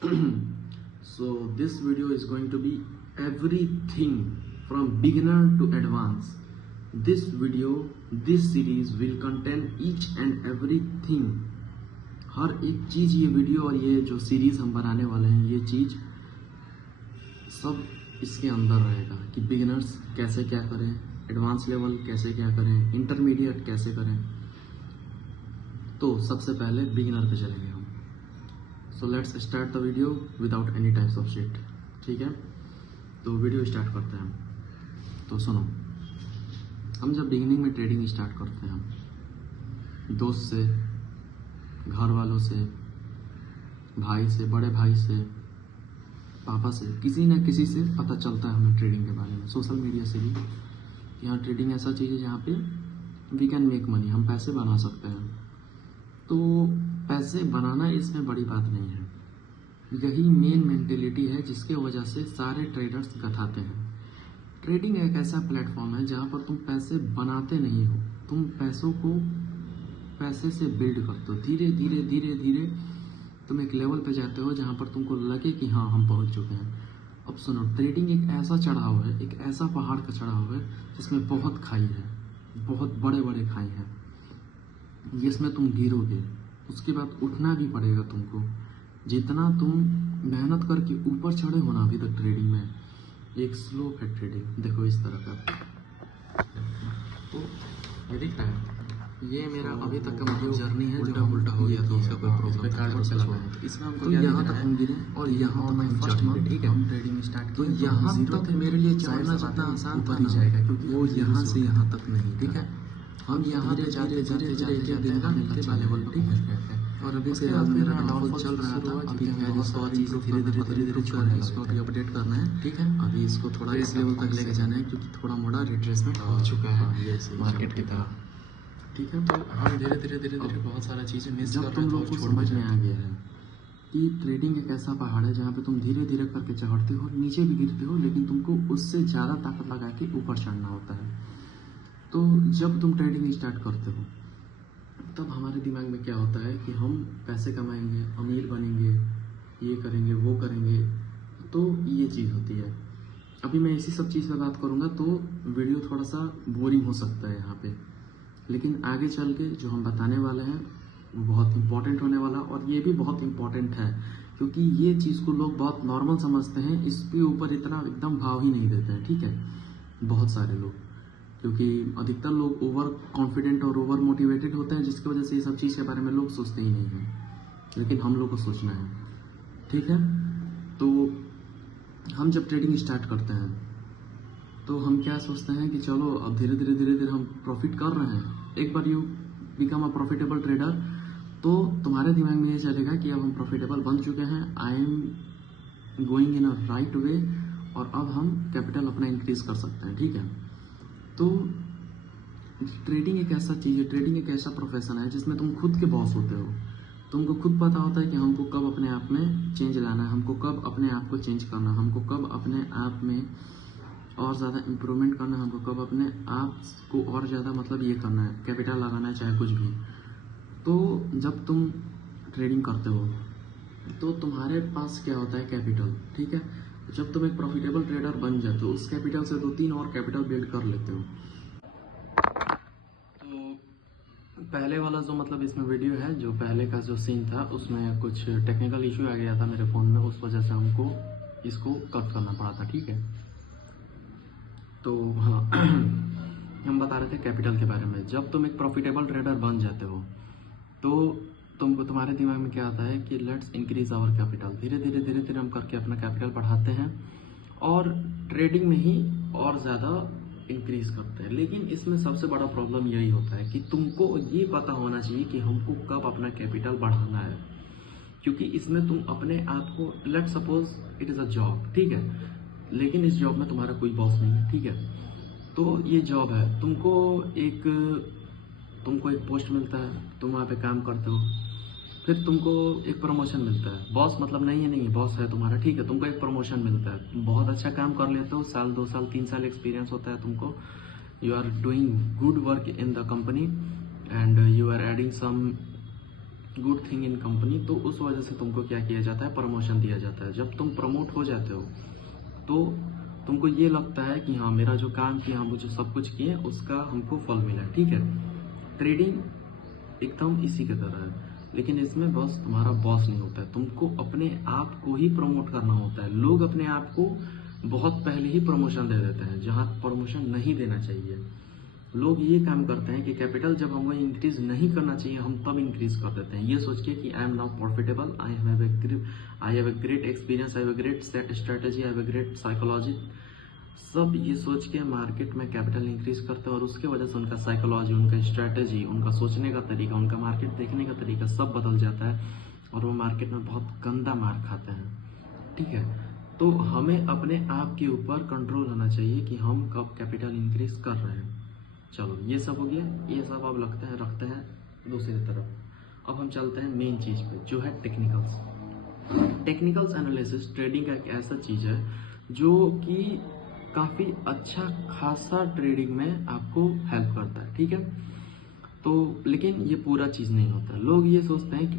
So this video is going to be everything from beginner to advanced. This series will contain each and everything. हर एक चीज़ ये video और ये जो series हम बनाने वाले हैं, ये चीज़ सब इसके अंदर रहेगा कि बिगिनर्स कैसे क्या करें, एडवांस लेवल कैसे क्या करें, इंटरमीडिएट कैसे करें। तो सबसे पहले बिगिनर पे चलेंगे हम। So let's start the video without any types of shit. ठीक है, तो वीडियो स्टार्ट करते हैं हम। तो सुनो, हम जब बिगिनिंग में ट्रेडिंग स्टार्ट करते हैं, हम दोस्त से, घर वालों से, भाई से, बड़े भाई से, पापा से, किसी न किसी से पता चलता है हमें ट्रेडिंग के बारे में, सोशल मीडिया से भी। यहाँ ट्रेडिंग ऐसा चीज़ है जहाँ पे वी कैन मेक मनी, हम पैसे बना सकते हैं। तो पैसे बनाना इसमें बड़ी बात नहीं है, यही मेन मेंटेलिटी है जिसके वजह से सारे ट्रेडर्स कथाते हैं। ट्रेडिंग एक ऐसा प्लेटफॉर्म है जहाँ पर तुम पैसे बनाते नहीं हो, तुम पैसों को पैसे से बिल्ड करते हो। धीरे धीरे धीरे धीरे तुम एक लेवल पे जाते हो जहाँ पर तुमको लगे कि हाँ हम पहुँच चुके हैं। अब सुनो, ट्रेडिंग एक ऐसा चढ़ाव है, एक ऐसा पहाड़ का चढ़ाव है जिसमें बहुत खाई है, बहुत बड़े बड़े खाई हैं, जिसमें तुम गिरोगे, उसके बाद उठना भी पड़ेगा तुमको। जितना तुम मेहनत करके ऊपर चढ़े हो ना अभी तक ट्रेडिंग में, एक स्लोप है ट्रेडिंग। देखो इस तरह का, तो ये दिख रहा है, ये मेरा अभी तक का मतलब जर्नी है। उल्टा उल्टा हो गया तो उसका कोई प्रॉब्लम कार्ड पर चला गया, तो इसमें हमको यहाँ तक हम गिरे और यहाँ मैं फर्स्ट मंथ, ठीक है, हम ट्रेडिंग स्टार्ट किए। तो यहाँ तक मेरे लिए चढ़ना जितना आसान ऊपर ही जाएगा, क्योंकि वो यहाँ से यहाँ तक नहीं, ठीक है। हम यहाँ पे जाते जाते जाते दिन का अच्छा लेवल, ठीक है। और अभी से आज मेरा डाउनफॉल चल रहा था, अभी हमें इसको धीरे धीरे धीरे धीरे छोड़ है, इसको अभी अपडेट करना है, ठीक है। अभी इसको थोड़ा इस लेवल तक लेके जाना है, क्योंकि थोड़ा मोड़ा रिट्रेसमेंट हो चुका है मार्केट की तरह, ठीक है। तो हम धीरे धीरे धीरे धीरे बहुत सारा चीज़ें मिस कर रहे हैं। तुम लोग को समझ में आ गया है कि ट्रेडिंग एक ऐसा पहाड़ है जहाँ पे तुम धीरे धीरे करके चढ़ते हो, नीचे भी गिरते हो, लेकिन तुमको उससे ज़्यादा ताकत लगा के ऊपर चढ़ना होता है। तो जब तुम ट्रेडिंग स्टार्ट करते हो तब हमारे दिमाग में क्या होता है कि हम पैसे कमाएंगे, अमीर बनेंगे, ये करेंगे, वो करेंगे, तो ये चीज़ होती है। अभी मैं इसी सब चीज़ पर बात करूँगा तो वीडियो थोड़ा सा बोरिंग हो सकता है यहाँ पे, लेकिन आगे चल के जो हम बताने वाले हैं वो बहुत इंपॉर्टेंट होने वाला, और ये भी बहुत इंपॉर्टेंट है क्योंकि ये चीज़ को लोग बहुत नॉर्मल समझते हैं, इसके ऊपर इतना एकदम भाव ही नहीं देते हैं, ठीक है, बहुत सारे लोग, क्योंकि अधिकतर लोग ओवर कॉन्फिडेंट और ओवर मोटिवेटेड होते हैं, जिसकी वजह से ये सब चीज़ के बारे में लोग सोचते ही नहीं हैं, लेकिन हम लोग को सोचना है, ठीक है। तो हम जब ट्रेडिंग स्टार्ट करते हैं तो हम क्या सोचते हैं कि चलो अब धीरे धीरे धीरे धीरे हम प्रॉफिट कर रहे हैं। एक बार you become a profitable trader तो तुम्हारे दिमाग में ये चलेगा कि अब हम प्रॉफिटेबल बन चुके हैं, I am going in a right way, और अब हम कैपिटल अपना इंक्रीज कर सकते हैं, ठीक है। तो ट्रेडिंग एक ऐसा चीज़ है, ट्रेडिंग एक ऐसा प्रोफेशन है जिसमें तुम खुद के बॉस होते हो। तुमको खुद पता होता है कि हमको कब अपने आप में चेंज लाना है, हमको कब अपने आप को चेंज करना है, हमको कब अपने आप में और ज़्यादा इम्प्रूवमेंट करना है, हमको कब अपने आप को और ज़्यादा मतलब ये करना है, कैपिटल लगाना है, चाहे कुछ भी। तो जब तुम ट्रेडिंग करते हो तो तुम्हारे पास क्या होता है, कैपिटल, ठीक है। जब तुम एक प्रॉफिटेबल ट्रेडर बन जाते हो, उस कैपिटल से 2-3 और कैपिटल बिल्ड कर लेते हो। तो पहले वाला जो मतलब इसमें वीडियो है, जो पहले का जो सीन था उसमें कुछ टेक्निकल इशू आ गया था मेरे फ़ोन में, उस वजह से हमको इसको कट करना पड़ा था, ठीक है। तो हाँ हम बता रहे थे कैपिटल के बारे में। जब तुम एक प्रॉफिटेबल ट्रेडर बन जाते हो तो तुमको तुम्हारे दिमाग में क्या आता है कि लेट्स इंक्रीज आवर कैपिटल। धीरे धीरे धीरे धीरे हम करके अपना कैपिटल बढ़ाते हैं और ट्रेडिंग में ही और ज़्यादा इंक्रीज करते हैं। लेकिन इसमें सबसे बड़ा प्रॉब्लम यही होता है कि तुमको ये पता होना चाहिए कि हमको कब अपना कैपिटल बढ़ाना है, क्योंकि इसमें तुम अपने आप को, let's suppose it is a job, ठीक है, लेकिन इस जॉब में तुम्हारा कोई बॉस नहीं है, ठीक है। तो ये जॉब है, तुमको एक पोस्ट मिलता है, तुम वहाँ पे काम करते हो, फिर तुमको एक प्रमोशन मिलता है। बॉस मतलब नहीं है, बॉस है तुम्हारा, ठीक है, तुमको एक प्रमोशन मिलता है, तुम बहुत अच्छा काम कर लेते हो, साल 2 साल 3 साल एक्सपीरियंस होता है तुमको, you are doing good work in the company and you are adding some good thing in company, तो उस वजह से तुमको क्या किया जाता है, प्रमोशन दिया जाता है। जब तुम प्रमोट हो जाते हो तो तुमको ये लगता है कि हाँ मेरा जो काम किया, हम जो सब कुछ किए उसका हमको फल मिला, ठीक है। ट्रेडिंग एकदम इसी की तरह है, लेकिन इसमें बस तुम्हारा बॉस नहीं होता है, तुमको अपने आप को ही प्रमोट करना होता है। लोग अपने आप को बहुत पहले ही प्रमोशन दे देते हैं जहाँ प्रमोशन नहीं देना चाहिए। लोग ये काम करते हैं कि कैपिटल जब हमको इंक्रीज नहीं करना चाहिए हम तब इंक्रीज कर देते हैं, ये सोच के कि I am now profitable, I have a great experience, I have a great strategy, I have a great psychology. सब ये सोच के मार्केट में कैपिटल इंक्रीज करते हैं और उसके वजह से उनका साइकोलॉजी, उनका स्ट्रेटेजी, उनका सोचने का तरीका, उनका मार्केट देखने का तरीका सब बदल जाता है और वो मार्केट में बहुत गंदा मार खाते हैं, ठीक है। तो हमें अपने आप के ऊपर कंट्रोल होना चाहिए कि हम कब कैपिटल इंक्रीज कर रहे हैं। चलो ये सब हो गया, ये सब अब रखते हैं दूसरी तरफ। अब हम चलते हैं मेन चीज़ पे जो है टेक्निकल्स। टेक्निकल्स एनालिसिस ट्रेडिंग का एक ऐसा चीज़ है जो कि काफ़ी अच्छा खासा ट्रेडिंग में आपको हेल्प करता है, ठीक है। तो लेकिन ये पूरा चीज़ नहीं होता। लोग ये सोचते हैं कि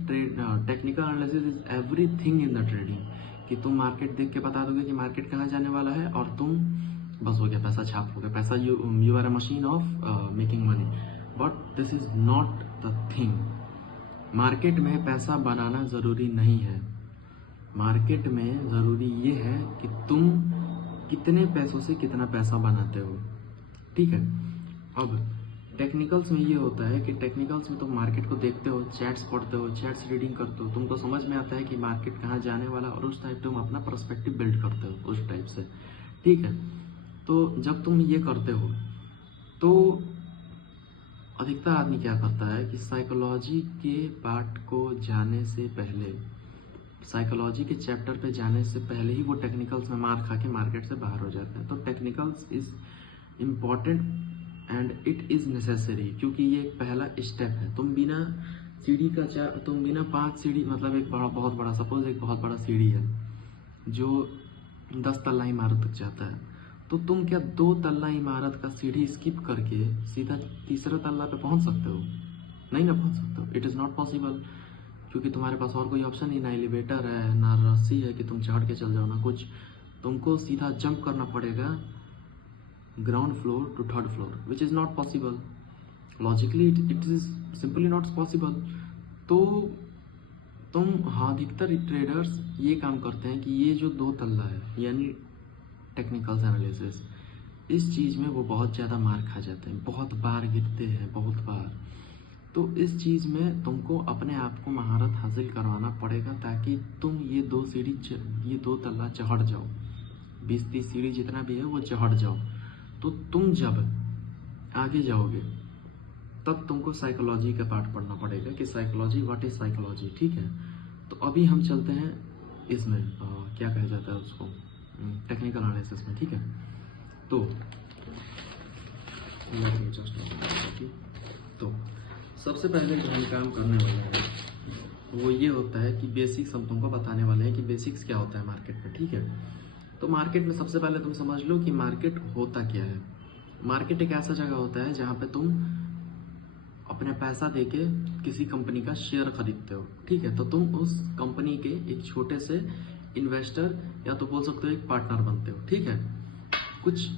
technical analysis is everything in the trading, कि तुम मार्केट देख के बता दोगे कि मार्केट कहाँ जाने वाला है और तुम बस हो गया, पैसा छाप हो गया, पैसा you are a machine of making money. But this is not the thing. Market में पैसा बनाना ज़रूरी नहीं है। मार्केट में ज़रूरी ये है कि तुम कितने पैसों से कितना पैसा बनाते हो, ठीक है। अब टेक्निकल्स में ये होता है कि टेक्निकल्स में तुम मार्केट को देखते हो, चैट्स पढ़ते हो, चैट्स रीडिंग करते हो, तुमको समझ में आता है कि मार्केट कहाँ जाने वाला और उस टाइप तुम अपना पर्सपेक्टिव बिल्ड करते हो उस टाइप से, ठीक है। तो जब तुम ये करते हो तो अधिकतर आदमी क्या करता है कि साइकोलॉजी के पार्ट को जाने से पहले, साइकोलॉजी के चैप्टर पे जाने से पहले ही वो टेक्निकल्स में मार खा के मार्केट से बाहर हो जाते हैं। तो technicals is important and it is necessary, क्योंकि ये एक पहला स्टेप है। तुम बिना सीढ़ी का तुम बिना 5 सीढ़ी, मतलब एक बहुत बड़ा सपोज एक बहुत बड़ा सीढ़ी है जो 10 तल्ला इमारत तक जाता है, तो तुम क्या 2 तल्ला इमारत का सीढ़ी स्किप करके सीधा तीसरे तल्ला पे पहुंच सकते हो? नहीं ना पहुंच सकते हो। इट इज़ नॉट पॉसिबल, क्योंकि तुम्हारे पास और कोई ऑप्शन ही ना एलिवेटर है ना रस्सी है कि तुम चढ़ के चल जाओ ना कुछ। तुमको सीधा जंप करना पड़ेगा ground floor to third floor, which is not possible logically, it is simply not possible. तो तुम अधिकतर ट्रेडर्स ये काम करते हैं कि ये जो 2 तल्ला है यानी टेक्निकल्स एनालिसिस, इस चीज़ में वो बहुत ज़्यादा मार खा जाते हैं, बहुत बार गिरते हैं, बहुत बार। तो इस चीज़ में तुमको अपने आप को महारत हासिल करवाना पड़ेगा ताकि तुम ये 2 तल्ला चढ़ जाओ, 20-30 सीढ़ी जितना भी है वो चढ़ जाओ। तो तुम जब आगे जाओगे तब तुमको साइकोलॉजी का पार्ट पढ़ना पड़ेगा कि साइकोलॉजी, व्हाट इज साइकोलॉजी, ठीक है। तो अभी हम चलते हैं इसमें क्या कहा जाता है उसको, टेक्निकल एनालिसिस में, ठीक है। तो सबसे पहले जो हम काम करने वाले हैं वो ये होता है कि बेसिक्स हम तुमको बताने वाले हैं कि बेसिक्स क्या होता है मार्केट में, ठीक है। तो मार्केट में सबसे पहले तुम समझ लो कि मार्केट होता क्या है। मार्केट एक ऐसा जगह होता है जहाँ पे तुम अपने पैसा देके किसी कंपनी का शेयर खरीदते हो, ठीक है। तो तुम उस कंपनी के एक छोटे से इन्वेस्टर या तो बोल सकते हो एक पार्टनर बनते हो, ठीक है। कुछ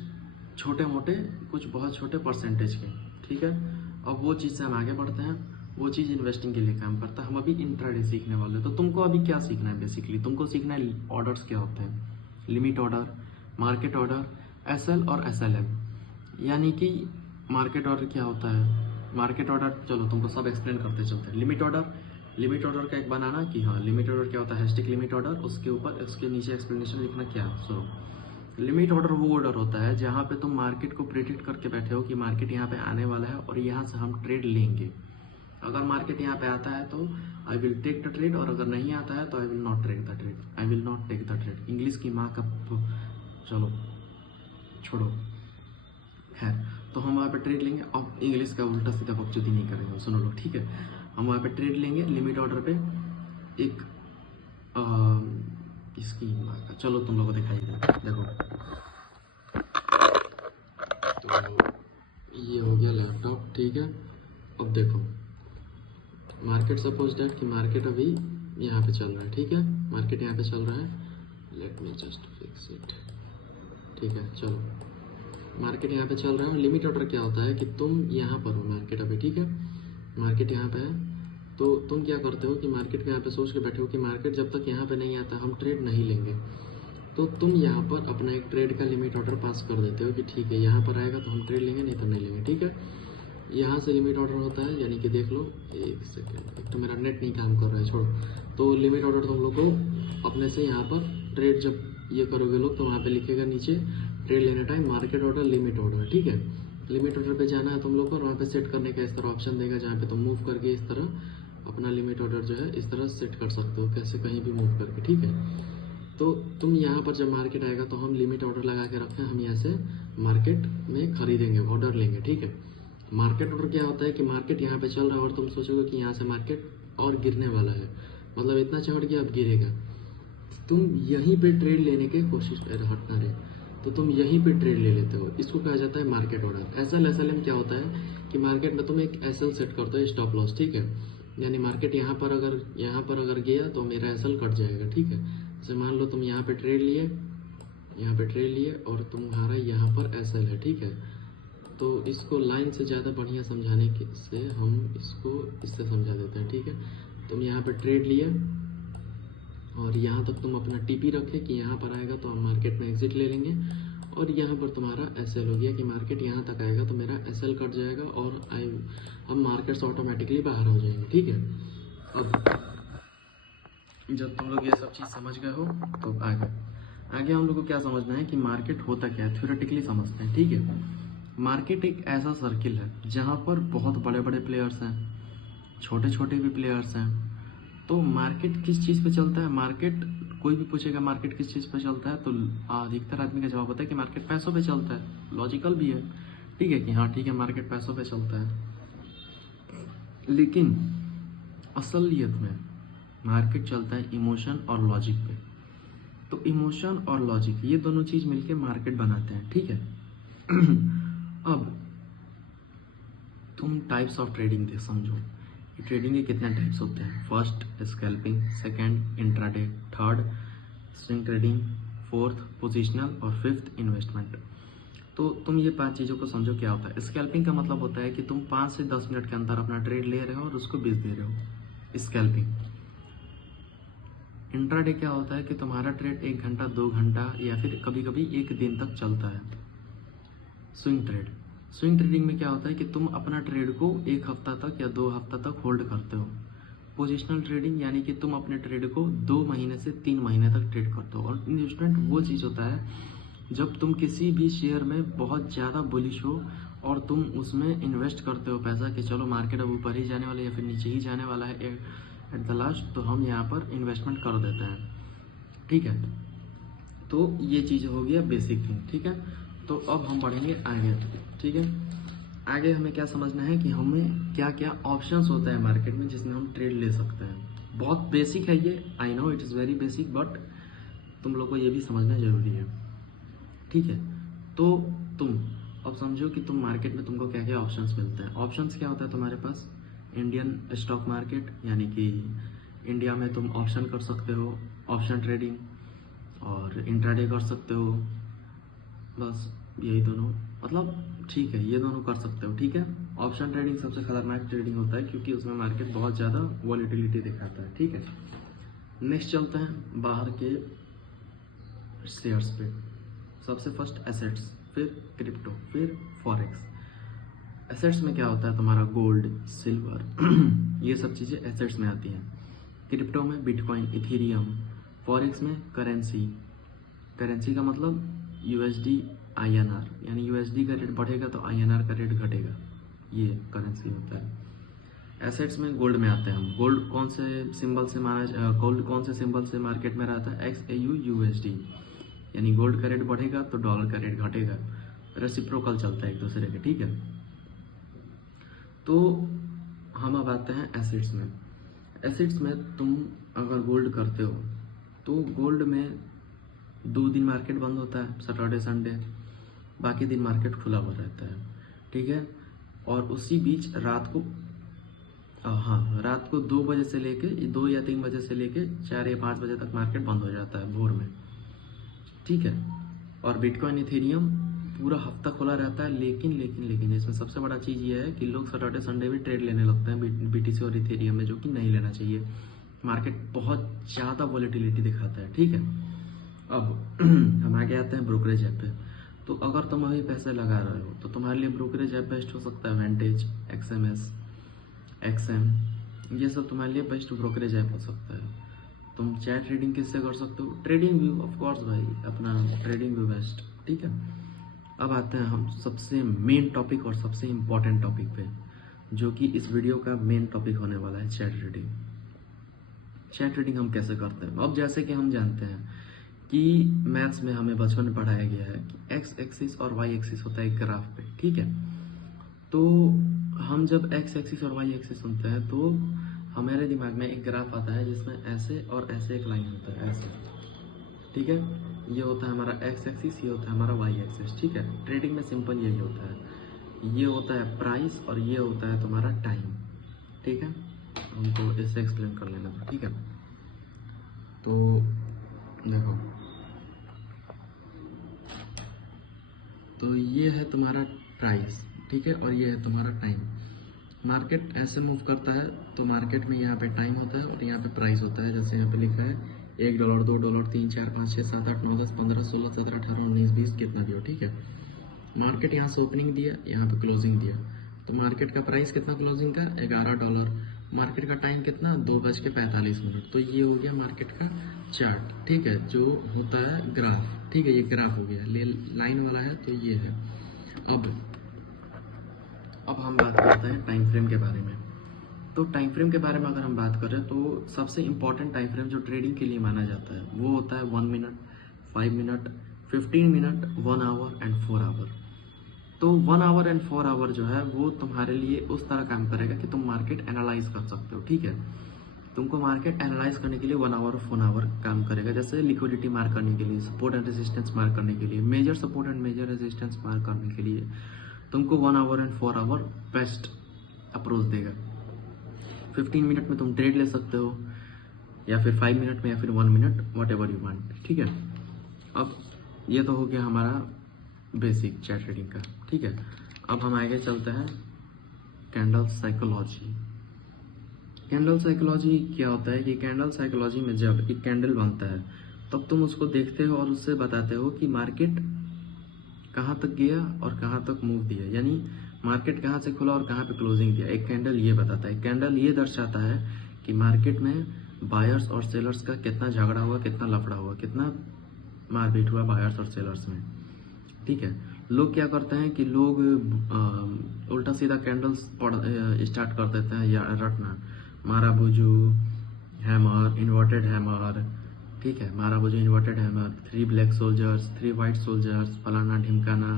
छोटे मोटे, कुछ बहुत छोटे परसेंटेज के, ठीक है। अब वो चीज़ से हम आगे बढ़ते हैं, वो चीज़ इन्वेस्टिंग के लिए काम करता है। हम अभी इंट्राडे सीखने वाले हैं। तो तुमको अभी क्या सीखना है, बेसिकली तुमको सीखना है ऑर्डर्स क्या होते हैं, limit order, market order, SL और एसएलएम। यानी कि मार्केट ऑर्डर क्या होता है, मार्केट ऑर्डर चलो तुमको सब एक्सप्लेन करते चलते हैं। लिमिट ऑर्डर का एक बनाना कि हाँ लिमिट ऑर्डर क्या होता है, हैशटैग लिमिट ऑर्डर, उसके ऊपर उसके नीचे एक्सप्लेनेशन लिखना क्या। सुनो, लिमिट ऑर्डर वो ऑर्डर होता है जहाँ पे तुम मार्केट को प्रेडिक्ट करके बैठे हो कि मार्केट यहाँ पे आने वाला है और यहाँ से हम ट्रेड लेंगे। अगर मार्केट यहाँ पे आता है तो I will take the trade, और अगर नहीं आता है तो I will not take the trade, I will not take the trade. English की माँ का चलो छोड़ो, खैर। तो हम वहाँ पे ट्रेड लेंगे। अब इंग्लिश का उल्टा सीधा बकचोदी नहीं करेंगे, सुनो लो, ठीक है। हम वहाँ पे ट्रेड लेंगे लिमिट ऑर्डर पे एक इसकी मार्का, चलो तुम लोगों को दिखाई दे, देखो। तो ये हो गया लैपटॉप, ठीक है। अब देखो मार्केट सपोज दैट कि मार्केट अभी यहाँ पे चल रहा है, ठीक है, मार्केट यहाँ पे चल रहा है, let me just fix it, ठीक है, चलो मार्केट यहाँ पे चल रहा है। लिमिट ऑर्डर क्या होता है कि तुम यहाँ पर हो, मार्केट अभी, ठीक है, मार्केट यहाँ पे है, तो तुम क्या करते हो कि मार्केट के यहाँ पे सोच के बैठे हो कि मार्केट जब तक यहाँ पे नहीं आता हम ट्रेड नहीं लेंगे, तो तुम यहाँ पर अपना एक ट्रेड का लिमिट ऑर्डर पास कर देते हो कि ठीक है यहाँ पर आएगा तो हम ट्रेड लेंगे, नहीं तो नहीं लेंगे, ठीक है। यहाँ से लिमिट ऑर्डर होता है, यानी कि देख लो, एक सेकेंड, एक तो मेरा नेट नहीं काम कर रहा है, छोड़ो। तो लिमिट ऑर्डर तुम लोग को अपने से यहाँ पर ट्रेड जब ये करोगे लोग तो वहाँ पे लिखेगा नीचे ट्रेड लेने time market order limit order, ठीक है। लिमिट ऑर्डर पे जाना है तुम लोग को, और वहाँ पे सेट करने का इस तरह ऑप्शन देगा जहाँ पे तुम मूव करके इस तरह अपना लिमिट ऑर्डर जो है इस तरह सेट कर सकते हो, कैसे कहीं भी मूव करके, ठीक है। तो तुम यहाँ पर जब मार्केट आएगा तो हम लिमिट ऑर्डर लगा के रखें, हम यहाँ से मार्केट में खरीदेंगे, ऑर्डर लेंगे, ठीक है। मार्केट ऑर्डर क्या होता है कि मार्केट यहाँ पे चल रहा है और तुम सोचोगे कि यहाँ से मार्केट और गिरने वाला है, मतलब इतना चढ़ गया अब गिरेगा, तुम यहीं पे ट्रेड लेने की कोशिश कर हटना रहे, तो तुम यहीं पे ट्रेड ले लेते हो, इसको कहा जाता है मार्केट ऑर्डर। एसएल में क्या होता है कि मार्केट में तुम एक एसएल सेट करते हो, स्टॉप लॉस, ठीक है, यानी मार्केट यहाँ पर अगर गया तो मेरा एसएल कट जाएगा, ठीक है। जैसे मान लो तुम यहाँ पे ट्रेड लिए और तुम्हारा यहाँ पर एसएल है, ठीक है, तो इसको लाइन से ज़्यादा बढ़िया समझाने से हम इसको इससे समझा देते हैं, ठीक है। तुम यहाँ पे ट्रेड लिए और यहाँ तक तुम अपना टीपी रखे कि यहाँ पर आएगा तो हम मार्केट में एग्जिट ले लेंगे, और यहाँ पर तुम्हारा एसएल हो गया कि मार्केट यहाँ तक आएगा तो मेरा एसएल कट जाएगा और हम मार्केट से ऑटोमेटिकली बाहर हो जाएंगे, ठीक है। अब जब तुम लोग ये सब चीज़ समझ गए हो तो आगे हम लोग को क्या समझना है कि मार्केट होता क्या है, थ्योरेटिकली समझते हैं, ठीक है। मार्केट एक ऐसा सर्किल है जहाँ पर बहुत बड़े बड़े प्लेयर्स हैं, छोटे छोटे भी प्लेयर्स हैं। तो मार्केट किस चीज़ पे चलता है, मार्केट कोई भी पूछेगा मार्केट किस चीज़ पे चलता है तो अधिकतर आदमी का जवाब होता है कि मार्केट पैसों पे चलता है। लॉजिकल भी है, ठीक है, कि हाँ ठीक है मार्केट पैसों पे चलता है, लेकिन असलियत में मार्केट चलता है इमोशन और लॉजिक पे। तो इमोशन और लॉजिक ये दोनों चीज़ मिलके मार्केट बनाते हैं, ठीक है। अब तुम टाइप्स ऑफ ट्रेडिंग देख समझो, ट्रेडिंग के कितने टाइप्स होते हैं। First scalping, second intraday, third swing trading, fourth positional और फिफ्थ इन्वेस्टमेंट। तो तुम ये 5 चीज़ों को समझो क्या होता है। स्कैल्पिंग का मतलब होता है कि तुम 5 से 10 मिनट के अंदर अपना ट्रेड ले रहे हो और उसको बेच दे रहे हो, स्कैल्पिंग। इंट्राडे क्या होता है कि तुम्हारा ट्रेड 1 घंटा 2 घंटा या फिर कभी कभी 1 दिन तक चलता है। स्विंग ट्रेडिंग में क्या होता है कि तुम अपना ट्रेड को 1 हफ्ता तक या 2 हफ्ता तक होल्ड करते हो। पोजिशनल ट्रेडिंग यानी कि तुम अपने ट्रेड को 2 महीने से 3 महीने तक ट्रेड करते हो। और इन्वेस्टमेंट वो चीज़ होता है जब तुम किसी भी शेयर में बहुत ज़्यादा बुलिश हो और तुम उसमें इन्वेस्ट करते हो पैसा कि चलो मार्केट अब ऊपर ही जाने वाला है या फिर नीचे ही जाने वाला है एट द लास्ट, तो हम यहाँ पर इन्वेस्टमेंट कर देते हैं, ठीक है। तो ये चीज़ हो गया बेसिक थिंग, ठीक है। तो अब हम बढ़ेंगे आगे, ठीक है। आगे हमें क्या समझना है कि हमें क्या क्या ऑप्शंस होता है मार्केट में जिसमें हम ट्रेड ले सकते हैं। बहुत बेसिक है ये, I know it is very basic, but तुम लोग को ये भी समझना ज़रूरी है, ठीक है। तो तुम अब समझो कि तुम मार्केट में तुमको क्या क्या ऑप्शंस मिलते हैं। ऑप्शंस क्या होता है तुम्हारे पास, इंडियन स्टॉक मार्केट यानी कि इंडिया में तुम ऑप्शन कर सकते हो, ऑप्शन ट्रेडिंग, और इंट्राडे कर सकते हो, बस यही दोनों, मतलब ठीक है ये दोनों कर सकते हो, ठीक है। ऑप्शन ट्रेडिंग सबसे खतरनाक ट्रेडिंग होता है क्योंकि उसमें मार्केट बहुत ज़्यादा वॉलेटिलिटी दिखाता है, ठीक है। नेक्स्ट चलते हैं बाहर के शेयर्स पे। सबसे फर्स्ट एसेट्स, फिर क्रिप्टो, फिर फॉरेक्स। एसेट्स में क्या होता है तुम्हारा गोल्ड, सिल्वर ये सब चीज़ें एसेट्स में आती हैं। क्रिप्टो में बिटकॉइन, इथेरियम। फॉरेक्स में करेंसी का मतलब यूएसडी आईएनआर, यानी यूएसडी का रेट बढ़ेगा तो आईएनआर का रेट घटेगा, ये करेंसी होता है। एसेट्स में गोल्ड में आते हैं हम। गोल्ड कौन से सिंबल से गोल्ड कौन से सिंबल से मार्केट में रहता है, XAUUSD, यानी गोल्ड का रेट बढ़ेगा तो डॉलर का रेट घटेगा, रेसिप्रोकल चलता है एक दूसरे के, ठीक है। तो हम अब आते हैं एसेट्स में। एसेट्स में तुम अगर गोल्ड करते हो तो गोल्ड में 2 दिन मार्केट बंद होता है, सैटरडे संडे, बाकी दिन मार्केट खुला हुआ रहता है, ठीक है। और उसी बीच रात को हाँ, रात को 2 बजे से लेके 2 या 3 बजे से लेके 4 या 5 बजे तक मार्केट बंद हो जाता है भोर में, ठीक है। और बिटकॉइन इथेरियम पूरा हफ्ता खुला रहता है, लेकिन इसमें सबसे बड़ा चीज़ ये है कि लोग सैटरडे संडे भी ट्रेड लेने लगते हैं बीटीसी और इथेरियम में, जो कि नहीं लेना चाहिए। मार्केट बहुत ज़्यादा वॉलेटिलिटी दिखाता है, ठीक है। अब हम आगे आते हैं ब्रोकरेज ऐप पे। तो अगर तुम अभी पैसे लगा रहे हो तो तुम्हारे लिए ब्रोकरेज ऐप बेस्ट हो सकता है। वेंटेज, XMS, XM, ये सब तुम्हारे लिए बेस्ट ब्रोकरेज ऐप हो सकता है। तुम चैट ट्रेडिंग किससे कर सकते हो? ट्रेडिंग व्यू, ऑफ कोर्स भाई, अपना ट्रेडिंग व्यू बेस्ट, ठीक है। अब आते हैं हम सबसे मेन टॉपिक और सबसे इम्पोर्टेंट टॉपिक पे, जो कि इस वीडियो का मेन टॉपिक होने वाला है, चैट ट्रेडिंग। चैट ट्रेडिंग हम कैसे करते हैं? अब जैसे कि हम जानते हैं कि मैथ्स में हमें बचपन में पढ़ाया गया है कि एक्स एक्सिस और वाई एक्सिस होता है एक ग्राफ पे, ठीक है। तो हम जब एक्स एक्सिस और वाई एक्सिस सुनते हैं तो हमारे दिमाग में एक ग्राफ आता है जिसमें ऐसे और ऐसे एक लाइन होता है, ऐसे, ठीक है। ये होता है हमारा एक्स एक्सिस, ये होता है हमारा वाई एक्सिस, ठीक है। ट्रेडिंग में सिंपल यही होता है, ये होता है प्राइस और ये होता है तुम्हारा टाइम, ठीक है। हमको इससे एक्सप्लेन कर लेना था, ठीक है। तो देखो, तो ये है तुम्हारा प्राइस, ठीक है, और ये है तुम्हारा टाइम। मार्केट ऐसे मूव करता है तो मार्केट में यहाँ पे टाइम होता है और यहाँ पे प्राइस होता है। जैसे यहाँ पे लिखा है $1, $2, 3, 4, 5, 6, 7, 8, 9, 10, 15, 16, 17, 18, 19, 20, कितना भी हो, ठीक है। मार्केट यहाँ से ओपनिंग दिया, यहाँ पे क्लोजिंग दिया, तो मार्केट का प्राइस कितना क्लोजिंग का? $11। मार्केट का टाइम कितना? 2:45। तो ये हो गया मार्केट का चार्ट, ठीक है, जो होता है ग्राफ, ठीक है। ये ग्राफ हो गया, लाइन वाला है, तो ये है। अब हम बात करते हैं टाइम फ्रेम के बारे में। तो टाइम फ्रेम के बारे में अगर हम बात करें तो सबसे इम्पॉर्टेंट टाइम फ्रेम जो ट्रेडिंग के लिए माना जाता है वो होता है 1 minute, 5 minute, 15 minute, 1 hour and 4 hour. तो 1 आवर एंड 4 आवर जो है वो तुम्हारे लिए उस तरह काम करेगा कि तुम मार्केट एनालाइज कर सकते हो, ठीक है। तुमको मार्केट एनालाइज करने के लिए 1 आवर और 4 आवर काम करेगा। जैसे लिक्विडिटी मार्क करने के लिए, सपोर्ट एंड रेजिस्टेंस मार्क करने के लिए, major support and major resistance mark करने के लिए तुमको 1 hour and 4 hour best approach देगा। 15 मिनट में तुम ट्रेड ले सकते हो, या फिर 5 मिनट में, या फिर 1 minute, what ever you want, ठीक है। अब ये तो हो गया हमारा बेसिक चैट ट्रेडिंग का, ठीक है। अब हम आगे चलते हैं कैंडल साइकोलॉजी। कैंडल साइकोलॉजी क्या होता है कि कैंडल साइकोलॉजी में जब एक कैंडल बनता है तब तुम उसको देखते हो और उससे बताते हो कि मार्केट कहाँ तक गया और कहाँ तक मूव दिया, यानी मार्केट कहाँ से खुला और कहाँ पे क्लोजिंग दिया। एक कैंडल ये बताता है, कैंडल ये दर्शाता है कि मार्केट में बायर्स और सेलर्स का कितना झगड़ा हुआ, कितना लफड़ा हुआ, कितना मारपीट हुआ बायर्स और सेलर्स में, ठीक है। लोग क्या करते हैं कि लोग उल्टा सीधा कैंडल्स स्टार्ट कर देते हैं या रटना, मारा बुजू, हैमर, इन्वर्टेड हैमर, ठीक है, मारा बुजू, inverted hammer, 3 black soldiers, 3 white soldiers, फलाना ढिमकाना,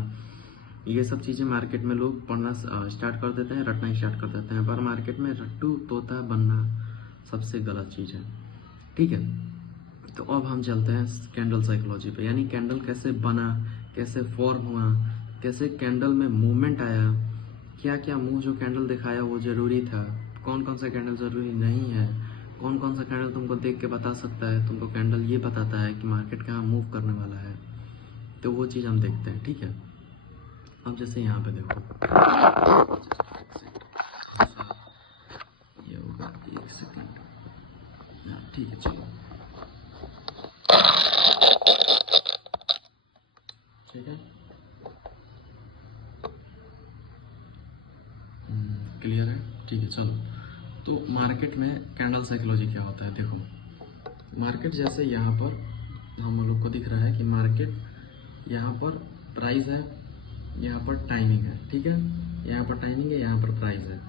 ये सब चीज़ें मार्केट में लोग पढ़ना स्टार्ट कर देते हैं, रटना स्टार्ट कर देते हैं। पर मार्केट में रट्टू तोता बनना सबसे गलत चीज़ है, ठीक है। तो अब हम चलते हैं कैंडल साइकोलॉजी पे, यानी कैंडल कैसे बना, कैसे फॉर्म हुआ, कैसे कैंडल में मूवमेंट आया, क्या क्या मूव जो कैंडल दिखाया वो ज़रूरी था, कौन कौन सा कैंडल ज़रूरी नहीं है, कौन कौन सा कैंडल तुमको देख के बता सकता है, तुमको कैंडल ये बताता है कि मार्केट कहाँ मूव करने वाला है। तो वो चीज़ हम देखते हैं, ठीक है। अब जैसे यहाँ पे देखो, ये होगा 1 सेकेंड, ठीक है, चलो, ठीक है, क्लियर है, ठीक है, चलो। तो मार्केट में कैंडल साइकोलॉजी क्या होता है, देखो, मार्केट जैसे यहाँ पर हम लोग को दिख रहा है कि मार्केट यहाँ पर प्राइस है, यहाँ पर टाइमिंग है, ठीक है, यहाँ पर टाइमिंग है, यहाँ पर प्राइस है।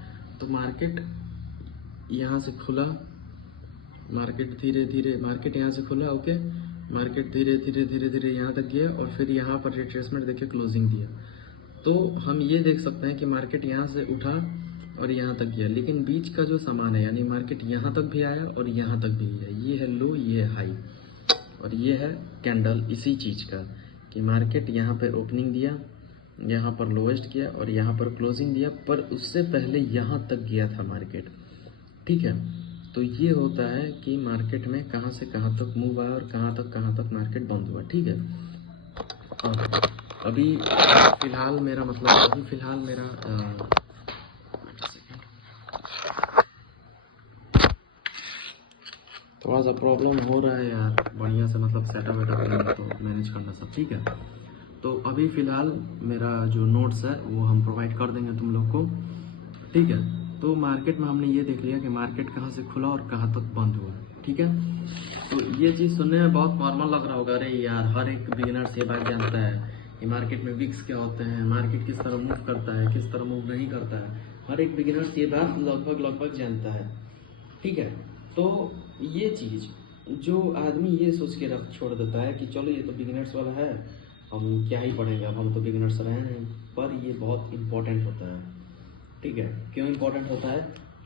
तो मार्केट यहाँ से खुला, मार्केट धीरे धीरे, मार्केट यहाँ से खुला, ओके, मार्केट धीरे धीरे धीरे धीरे यहाँ तक गया और फिर यहाँ पर रिट्रेसमेंट देखिए क्लोजिंग दिया। तो हम ये देख सकते हैं कि मार्केट यहाँ से उठा और यहाँ तक गया, लेकिन बीच का जो सामान है, यानी मार्केट यहाँ तक भी आया और यहाँ तक भी है, ये है लो, ये है हाई, और ये है कैंडल इसी चीज़ का कि मार्केट यहाँ पर ओपनिंग दिया, यहाँ पर लोएस्ट किया और यहाँ पर क्लोजिंग दिया, पर उससे पहले यहाँ तक गया था मार्केट, ठीक है। तो ये होता है कि मार्केट में कहाँ से कहाँ तक मूव आया और कहाँ तक मार्केट बंद हुआ। ठीक है। अभी फिलहाल मेरा थोड़ा सा प्रॉब्लम हो रहा है यार, बढ़िया से मतलब सेटअप वेटअप तो मैनेज करना सब। ठीक है। तो अभी फ़िलहाल मेरा जो नोट्स है वो हम प्रोवाइड कर देंगे तुम लोग को। ठीक है। तो मार्केट में हमने ये देख लिया कि मार्केट कहाँ से खुला और कहाँ तक बंद हुआ। ठीक है। तो ये चीज़ सुनने में बहुत नॉर्मल लग रहा होगा, अरे यार हर एक बिगिनर्स ये बात जानता है कि मार्केट में विक्स क्या होते हैं, मार्केट किस तरह मूव करता है, किस तरह मूव नहीं करता है। हर एक बिगिनर्स ये बात लगभग जानता है। ठीक है। तो ये चीज़ जो आदमी ये सोच के रख छोड़ देता है कि चलो ये तो बिगिनर्स वाला है, हम क्या ही पढ़ेंगे, अब हम तो बिगिनर्स रहे हैं, पर ये बहुत इंपॉर्टेंट होता है। ठीक है। क्यों इंपॉर्टेंट होता है?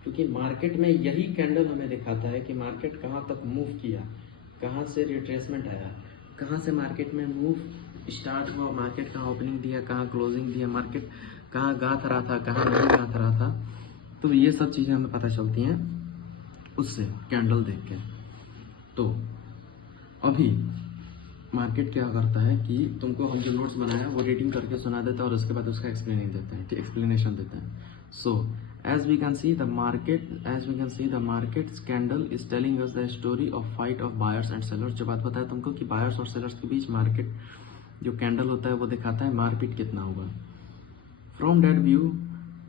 क्योंकि मार्केट में यही कैंडल हमें दिखाता है कि मार्केट कहाँ तक मूव किया, कहाँ से रिट्रेसमेंट आया, कहाँ से मार्केट में मूव स्टार्ट हुआ, मार्केट कहाँ ओपनिंग दिया, कहाँ क्लोजिंग दिया, मार्केट कहाँ गाथ रहा था, कहाँ नहीं गाथ रहा था। तो ये सब चीज़ें हमें पता चलती हैं उससे, कैंडल देख के। तो अभी मार्केट क्या करता है कि तुमको हम जो नोट्स बनाया वो रीडिंग करके सुना देता है और उसके बाद उसका एक्सप्लेनेशन देते हैं। सो as we can see the market's candle is telling us the story of fight of buyers and sellers। जो बात बताया तुमको कि बायर्स और सेलर्स के बीच मार्केट जो कैंडल होता है वो दिखाता है मारपीट कितना हुआ। From that view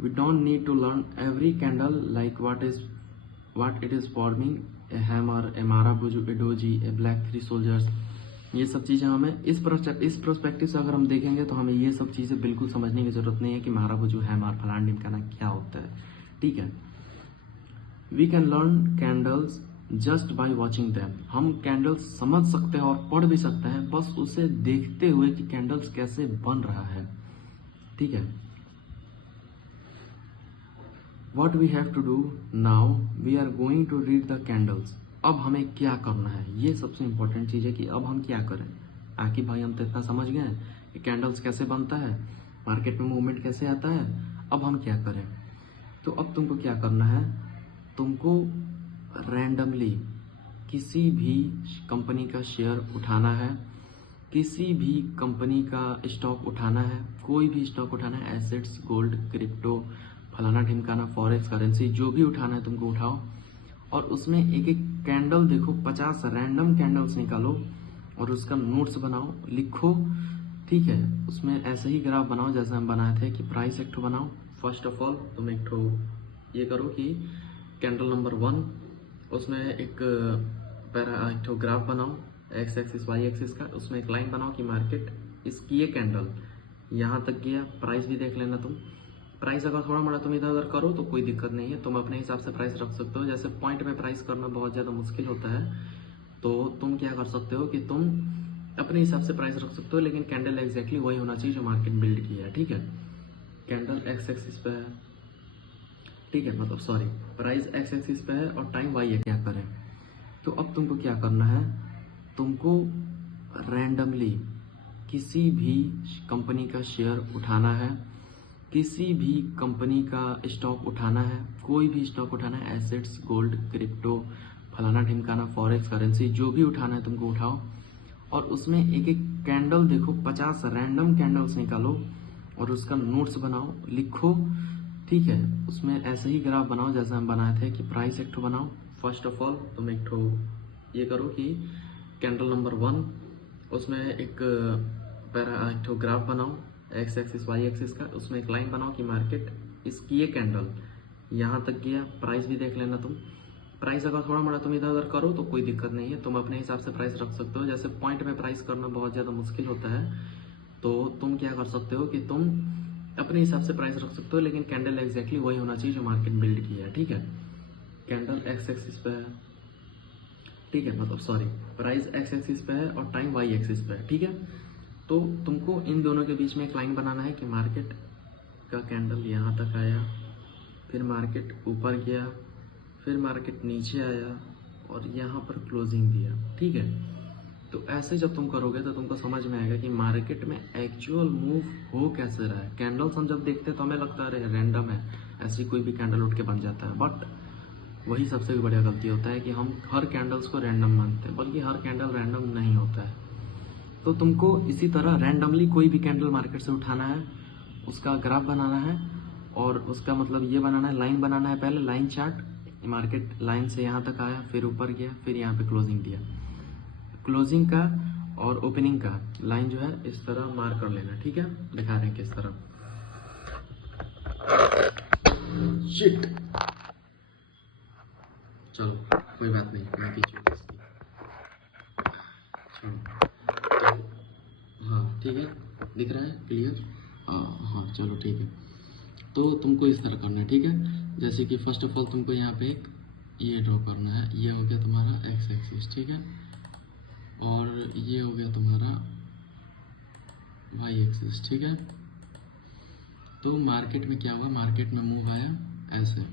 we don't need to learn every candle like what it is forming, a hammer, a Marabuju, a doji, a black three soldiers। ये सब चीज़ें हमें इस प्रोस्पेक्टिव से अगर हम देखेंगे तो हमें ये सब चीज़ें बिल्कुल समझने की जरूरत नहीं है कि महाराबुजू हैमर फलान ढिमकाना क्या होता है। ठीक है। We can learn candles just by watching them. हम कैंडल्स समझ सकते हैं और पढ़ भी सकते हैं बस उसे देखते हुए कि कैंडल्स कैसे बन रहा है। ठीक है। What we have to do now, we are going to read the candles। अब हमें क्या करना है, ये सबसे इम्पोर्टेंट चीज़ है कि अब हम क्या करें। आखिर भाई हम तो इतना समझ गए हैं कि कैंडल्स कैसे बनता है, मार्केट में मूवमेंट कैसे आता है, अब हम क्या करें। तो अब तुमको क्या करना है, तुमको रैंडमली किसी भी कंपनी का शेयर उठाना है, किसी भी कंपनी का स्टॉक उठाना है, कोई भी स्टॉक उठाना है, एसेट्स, गोल्ड, क्रिप्टो, फलाना ढिमकाना, फॉरेक्स करेंसी, जो भी उठाना है तुमको उठाओ और उसमें एक एक कैंडल देखो, 50 रैंडम कैंडल्स निकालो और उसका नोट्स बनाओ, लिखो। ठीक है। उसमें ऐसे ही ग्राफ बनाओ जैसे हम बनाए थे कि प्राइस एक ठो बनाओ। फर्स्ट ऑफ ऑल तुम एक ठो ये करो कि कैंडल नंबर 1, उसमें एक ठो ग्राफ बनाओ, एक्स एक्सिस वाई एक्सिस का, उसमें एक लाइन बनाओ कि मार्केट इसकी ये कैंडल यहाँ तक गया, प्राइस भी देख लेना तुम। प्राइस अगर थोड़ा मोड़ा तुम इधर उधर करो तो कोई दिक्कत नहीं है, तुम अपने हिसाब से प्राइस रख सकते हो। जैसे पॉइंट में प्राइस करना बहुत ज़्यादा मुश्किल होता है तो तुम क्या कर सकते हो कि तुम अपने हिसाब से प्राइस रख सकते हो, लेकिन कैंडल एग्जैक्टली वही होना चाहिए जो मार्केट बिल्ड किया है। ठीक है। कैंडल एक्स एक्सिस पे है, ठीक है, मतलब सॉरी, प्राइस एक्स एक्सिस पे है और टाइम वाई है। क्या करें, तो अब तुमको क्या करना है, तुमको रैंडमली किसी भी कंपनी का शेयर उठाना है, किसी भी कंपनी का स्टॉक उठाना है, कोई भी स्टॉक उठाना है, एसेट्स, गोल्ड, क्रिप्टो, फलाना ढिमकाना, फॉरेक्स करेंसी, जो भी उठाना है तुमको उठाओ और उसमें एक एक कैंडल देखो, 50 रैंडम कैंडल्स निकालो और उसका नोट्स बनाओ, लिखो। ठीक है। उसमें ऐसे ही ग्राफ बनाओ जैसे हम बनाए थे कि प्राइस एक ठो बनाओ। फर्स्ट ऑफ ऑल तुम एक ठो ये करो कि कैंडल नंबर 1, उसमें एक ठो ग्राफ बनाओ, एक्स एक्सिस वाई एक्सिस का, उसमें एक लाइन बनाओ कि मार्केट इसकी ये कैंडल यहाँ तक गया, प्राइस भी देख लेना तुम। प्राइस अगर थोड़ा मोड़ा तुम इधर उधर करो तो कोई दिक्कत नहीं है, तुम अपने हिसाब से प्राइस रख सकते हो। जैसे पॉइंट में प्राइस करना बहुत ज़्यादा मुश्किल होता है तो तुम क्या कर सकते हो कि तुम अपने हिसाब से प्राइस रख सकते हो, लेकिन कैंडल एग्जैक्टली वही होना चाहिए जो मार्केट बिल्ड किया है। ठीक है। कैंडल एक्स एक्सिस पे है, ठीक है, मतलब सॉरी, प्राइस एक्स एक्सिस पे है और टाइम वाई एक्सिस पे है। ठीक है। तो तुमको इन दोनों के बीच में एक लाइन बनाना है कि मार्केट का कैंडल यहाँ तक आया, फिर मार्केट ऊपर गया, फिर मार्केट नीचे आया और यहाँ पर क्लोजिंग दिया। ठीक है। तो ऐसे जब तुम करोगे तो तुमको समझ में आएगा कि मार्केट में एक्चुअल मूव हो कैसे रहा है। कैंडल्स हम जब देखते हैं तो हमें लगता है अरे रैंडम है, ऐसी कोई भी कैंडल उठ के बन जाता है, बट वही सबसे बड़ा गलती होता है कि हम हर कैंडल्स को रैंडम मानते हैं, बल्कि हर कैंडल रैंडम नहीं होता है। तो तुमको इसी तरह रैंडमली कोई भी कैंडल मार्केट से उठाना है, उसका ग्राफ बनाना है और उसका मतलब ये बनाना है, लाइन बनाना है। पहले लाइन चार्ट, मार्केट लाइन से यहाँ तक आया, फिर ऊपर गया, फिर यहाँ पे क्लोजिंग दिया। क्लोजिंग का और ओपनिंग का लाइन जो है इस तरह मार्क कर लेना, ठीक है। दिखा रहे हैं किस तरह। शिट, चलो कोई बात नहीं, मैं पीछे हाँ ठीक है, दिख रहा है क्लियर। हाँ चलो ठीक है। तो तुमको इस तरह करना है, ठीक है। जैसे कि फर्स्ट ऑफ ऑल तुमको यहाँ पे एक ये ड्रॉ करना है, ये हो गया तुम्हारा एक्स एक्सिस, ठीक है, और ये हो गया तुम्हारा वाई एक्सिस, ठीक है। तो मार्केट में क्या हुआ, मार्केट में मूव आया ऐसे,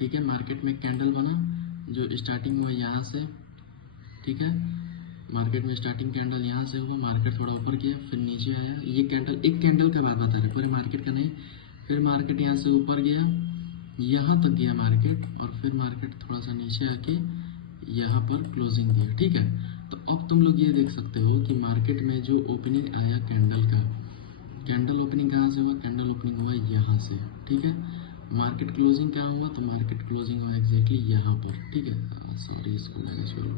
ठीक है। मार्केट में कैंडल बना जो स्टार्टिंग हुआ यहाँ से, ठीक है। मार्केट में स्टार्टिंग कैंडल यहाँ से हुआ, मार्केट थोड़ा ऊपर गया, फिर नीचे आया। ये कैंडल, एक कैंडल का बात बता रहे, पूरे मार्केट का नहीं। फिर मार्केट यहाँ से ऊपर गया, यहाँ तक गया मार्केट, और फिर मार्केट थोड़ा सा नीचे आके यहाँ पर क्लोजिंग दिया, ठीक है। तो अब तुम लोग ये देख सकते हो कि मार्केट में जो ओपनिंग आया कैंडल का, कैंडल ओपनिंग कहाँ से हुआ, कैंडल ओपनिंग हुआ यहाँ से, ठीक है। मार्केट क्लोजिंग कहाँ हुआ, तो मार्केट क्लोजिंग हुआ एग्जैक्टली यहाँ पर, ठीक है। सॉरी, इसको माइनस करो,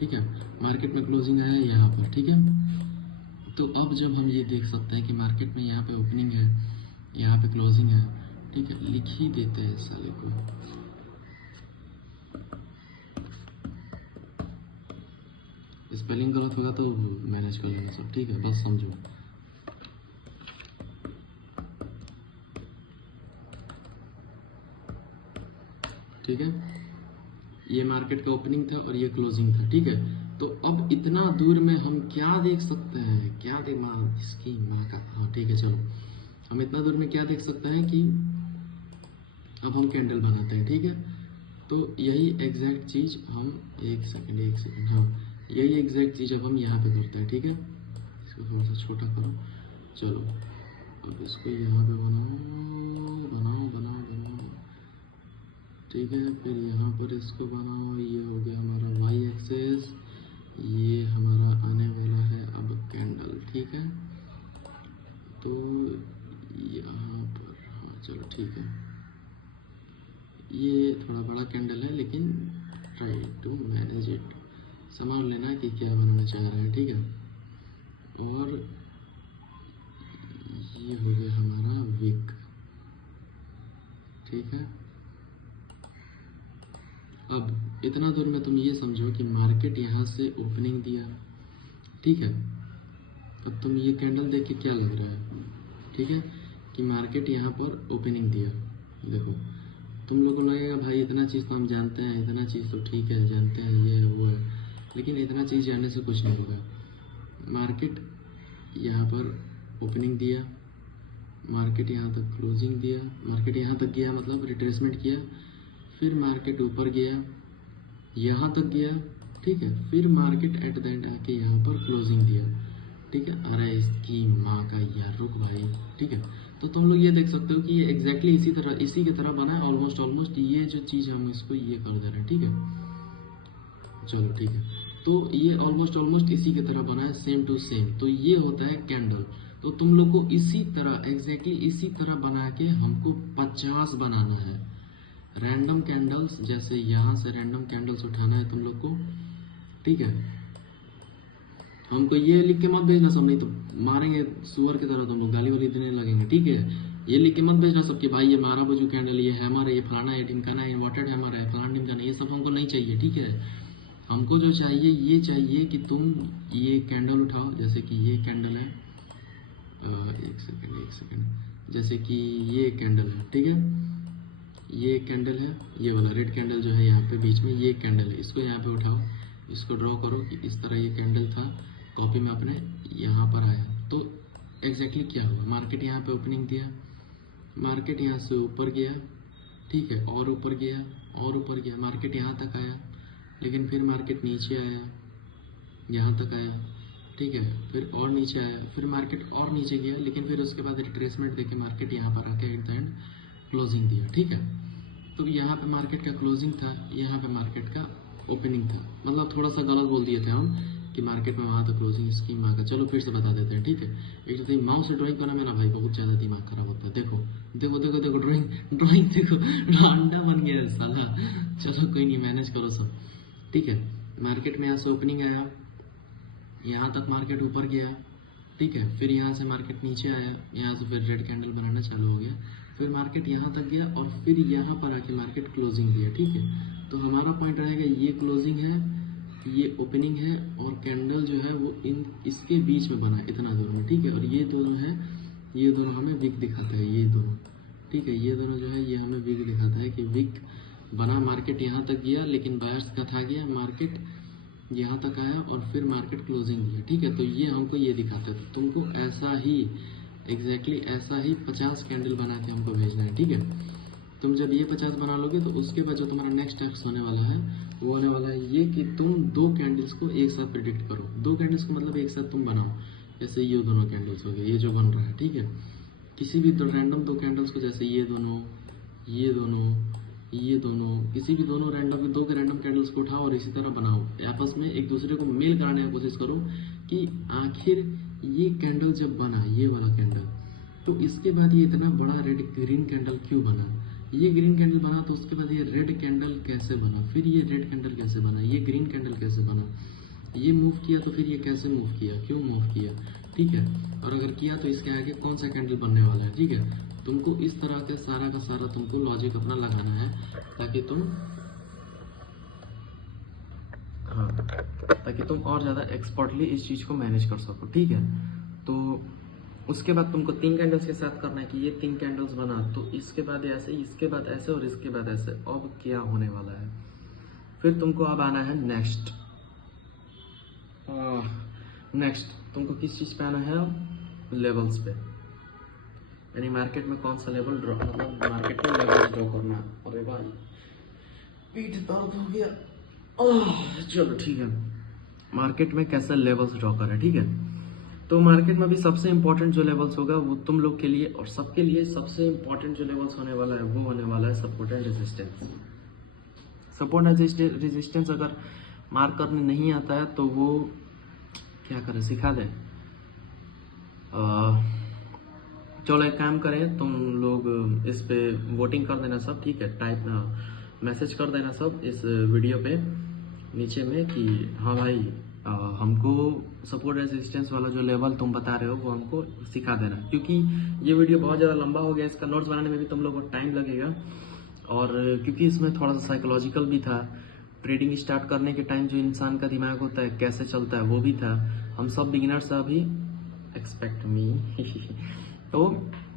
ठीक है। मार्केट में क्लोजिंग आया यहाँ पर, ठीक है। तो अब जब हम ये देख सकते हैं कि मार्केट में यहाँ पे ओपनिंग है, यहाँ पे क्लोजिंग है, ठीक है, लिख ही देते हैं साले को। स्पेलिंग गलत होगा तो मैनेज कर लेंगे सब, ठीक है, बस समझो। ठीक है, ये मार्केट का ओपनिंग था और ये क्लोजिंग था, ठीक है। तो अब इतना दूर में हम क्या देख सकते हैं, क्या दिमाग इसकी माँ का, हाँ ठीक है चलो। हम इतना दूर में क्या देख सकते हैं कि अब हम कैंडल बनाते हैं, ठीक है। तो यही एग्जैक्ट चीज़ हम एक सेकंड, हाँ यही एग्जैक्ट चीज़ अब हम यहाँ पे करते हैं, ठीक है। इसको थोड़ा सा छोटा करो, चलो अब इसको यहाँ पे बनाओ बनाओ बनाओ बनाओ, ठीक है। फिर यहाँ पर इसको बनाओ, ये हो गया हमारा वाई एक्सेस, ये हमारा आने वाला है अब कैंडल, ठीक है। तो यहाँ पर हाँ चलो ठीक है, ये थोड़ा बड़ा कैंडल है लेकिन ट्राई टू मैनेज इट, समझ लेना कि क्या बनाना चाह रहे हैं, ठीक है। और ये हो गया हमारा विक, ठीक है। अब इतना दूर में तुम ये समझो कि मार्केट यहाँ से ओपनिंग दिया, ठीक है। अब तुम ये कैंडल देख के क्या लग रहा है, ठीक है, कि मार्केट यहाँ पर ओपनिंग दिया। देखो तुम लोगों को लगेगा भाई इतना चीज़ तो हम जानते हैं, इतना चीज़ तो ठीक है जानते हैं, ये है वो है, लेकिन इतना चीज़ जानने से कुछ नहीं होगा। मार्केट यहाँ पर ओपनिंग दिया, मार्केट यहाँ तक क्लोजिंग दिया, मार्केट यहाँ तक गया मतलब रिट्रेसमेंट किया, फिर मार्केट ऊपर गया, यहाँ तक गया, ठीक है। फिर मार्केट एट द एंड आके यहाँ पर क्लोजिंग दिया, ठीक है। अरे इसकी माँ का यार, रुक भाई, ठीक है। तो तुम लोग ये देख सकते हो कि ये एग्जैक्टली इसी की तरह बना है, ऑलमोस्ट ये जो चीज़ हम इसको ये कर दे रहे हैं, ठीक है। चलो ठीक है, तो ये ऑलमोस्ट इसी की तरह बना है, सेम टू सेम। तो ये होता है कैंडल। तो तुम लोग को इसी तरह एग्जैक्टली इसी तरह बना के हमको 50 बनाना है रैंडम कैंडल्स। जैसे यहाँ से रैंडम कैंडल्स उठाना है तुम लोग को, ठीक है। हमको ये लिख के मत भेजना सब, नहीं तो मारेंगे सुअर की तरह, तुम लोग गाली वाली देने लगेंगे, ठीक है। ये लिख के मत भेजना सब कि भाई ये 12 बजू कैंडल, ये हैमर है, ये फलाना है, ढिमकाना है, इन्वर्टेड हैमर है, फलाना ढिमकाना, ये सब हमको नहीं चाहिए, ठीक है। हमको जो चाहिए ये चाहिए कि तुम ये कैंडल उठाओ, जैसे कि ये कैंडल है, एक सेकेंड, जैसे कि ये कैंडल है, ठीक है। ये कैंडल है, ये वाला रेड कैंडल जो है यहाँ पे बीच में, ये कैंडल है, इसको यहाँ पे उठाओ, इसको ड्रॉ करो कि इस तरह ये कैंडल था, कॉपी में अपने यहाँ पर आया। तो एग्जैक्टली क्या हुआ, मार्केट यहाँ पे ओपनिंग दिया, मार्केट यहाँ से ऊपर गया, ठीक है, और ऊपर गया और ऊपर गया, मार्केट यहाँ तक आया, लेकिन फिर मार्केट नीचे आया, यहाँ तक आया, ठीक है, फिर और नीचे आया, फिर मार्केट और नीचे गया, लेकिन फिर उसके बाद रिट्रेसमेंट देके मार्केट यहाँ पर आके एट द एंड क्लोजिंग दिया, ठीक है। तो यहाँ पे मार्केट का क्लोजिंग था, यहाँ पे मार्केट का ओपनिंग था, मतलब थोड़ा सा गलत बोल दिए थे हम कि मार्केट में वहाँ तक क्लोजिंग स्कीम आ गया। चलो फिर से बता देते हैं, ठीक है। एक तो माउस से ड्राइंग करना मेरा भाई बहुत ज़्यादा दिमाग खराब होता है। देखो देखो देखो देखो ड्राइंग देखो, अंडा बन गया है साला। चलो कोई नहीं, मैनेज करो सब, ठीक है। मार्केट में यहाँ से ओपनिंग आया, यहाँ तक मार्केट ऊपर गया, ठीक है। फिर यहाँ से मार्केट नीचे आया, यहाँ से फिर रेड कैंडल बनाना चालू हो गया, फिर मार्केट यहाँ तक गया और फिर यहाँ पर आके मार्केट क्लोजिंग दिया, ठीक है। तो हमारा पॉइंट रहेगा ये क्लोजिंग है, ये ओपनिंग है और कैंडल जो है वो इन इसके बीच में बना इतना दूर में, ठीक है। और ये दोनों है, ये दोनों हमें विक दिखाता है, ये दोनों, ठीक है। ये दोनों जो है ये हमें विक दिखाता है कि विक बना, मार्केट यहाँ तक गया लेकिन बायर्स का था गया, मार्केट यहाँ तक आया और फिर मार्केट क्लोजिंग दिया, ठीक है। तो ये हमको ये दिखाते हैं, तो तुमको ऐसा ही एग्जैक्टली ऐसा ही 50 कैंडल बना के हमको भेजना है, ठीक है। तुम जब ये 50 बना लोगे तो उसके बाद जो तुम्हारा नेक्स्ट टास्क होने वाला है वो होने वाला है ये कि तुम 2 कैंडल्स को एक साथ प्रिडिक्ट करो। 2 कैंडल्स को मतलब एक साथ तुम बनाओ, जैसे ये दोनों कैंडल्स हो गए, ये जो बन रहा है, ठीक है। किसी भी रैंडम 2 कैंडल्स को, जैसे ये दोनों, ये दोनों, ये दोनों, किसी भी दोनों रैंडम 2 के रैंडम कैंडल्स को उठाओ और इसी तरह बनाओ, आपस में एक दूसरे को मेल कराने की कोशिश करो कि आखिर ये कैंडल जब बना, ये वाला कैंडल, तो इसके बाद ये इतना बड़ा रेड ग्रीन कैंडल क्यों बना, ये ग्रीन कैंडल बना तो उसके बाद ये रेड कैंडल कैसे बना, फिर ये रेड कैंडल कैसे बना, ये ग्रीन कैंडल कैसे बना, ये मूव किया तो फिर ये कैसे मूव किया, क्यों मूव किया, ठीक है। और अगर किया तो इसके आगे कौन सा कैंडल बनने वाला है, ठीक है। तुमको इस तरह के सारा का सारा तुमको लॉजिक अपना लगाना है ताकि तुम ताकि तुम और ज़्यादा एक्सपर्टली इस चीज़ को मैनेज कर सको, ठीक है। तो उसके बाद तुमको 3 कैंडल्स के साथ करना है कि ये 3 कैंडल्स बना तो इसके बाद ऐसे, इसके बाद ऐसे और इसके बाद ऐसे। अब क्या होने वाला है, फिर तुमको अब आना है नेक्स्ट तुमको किस चीज़ पे आना है, लेवल्स पे, यानी मार्केट में कौन सा लेवल ड्रॉ, मतलब मार्केट में लेवल ड्रॉ करना। अरे भाई पीठ दर्द हो गया। चलो ठीक है, मार्केट में कैसे लेवल्स ड्रॉ करें, ठीक है। तो मार्केट में भी सबसे इंपॉर्टेंट जो लेवल्स होगा वो तुम लोग के लिए और सबके लिए सबसे इंपॉर्टेंट जो लेवल्स होने वाला है वो होने वाला है support and resistance. Support and resistance अगर मार्क करने नहीं आता है तो वो क्या करें, सिखा दें। चलो एक काम करें, तुम लोग इस पे वोटिंग कर देना सब, ठीक है। टाइप मैसेज कर देना सब इस वीडियो पे नीचे में कि हाँ भाई हमको सपोर्ट रेजिस्टेंस वाला जो लेवल तुम बता रहे हो वो हमको सिखा देना, क्योंकि ये वीडियो बहुत ज़्यादा लंबा हो गया, इसका नोट्स बनाने में भी तुम लोगों को टाइम लगेगा। और क्योंकि इसमें थोड़ा सा साइकोलॉजिकल भी था, ट्रेडिंग स्टार्ट करने के टाइम जो इंसान का दिमाग होता है कैसे चलता है वो भी था। हम सब बिगिनर्स अभी, एक्सपेक्ट मी तो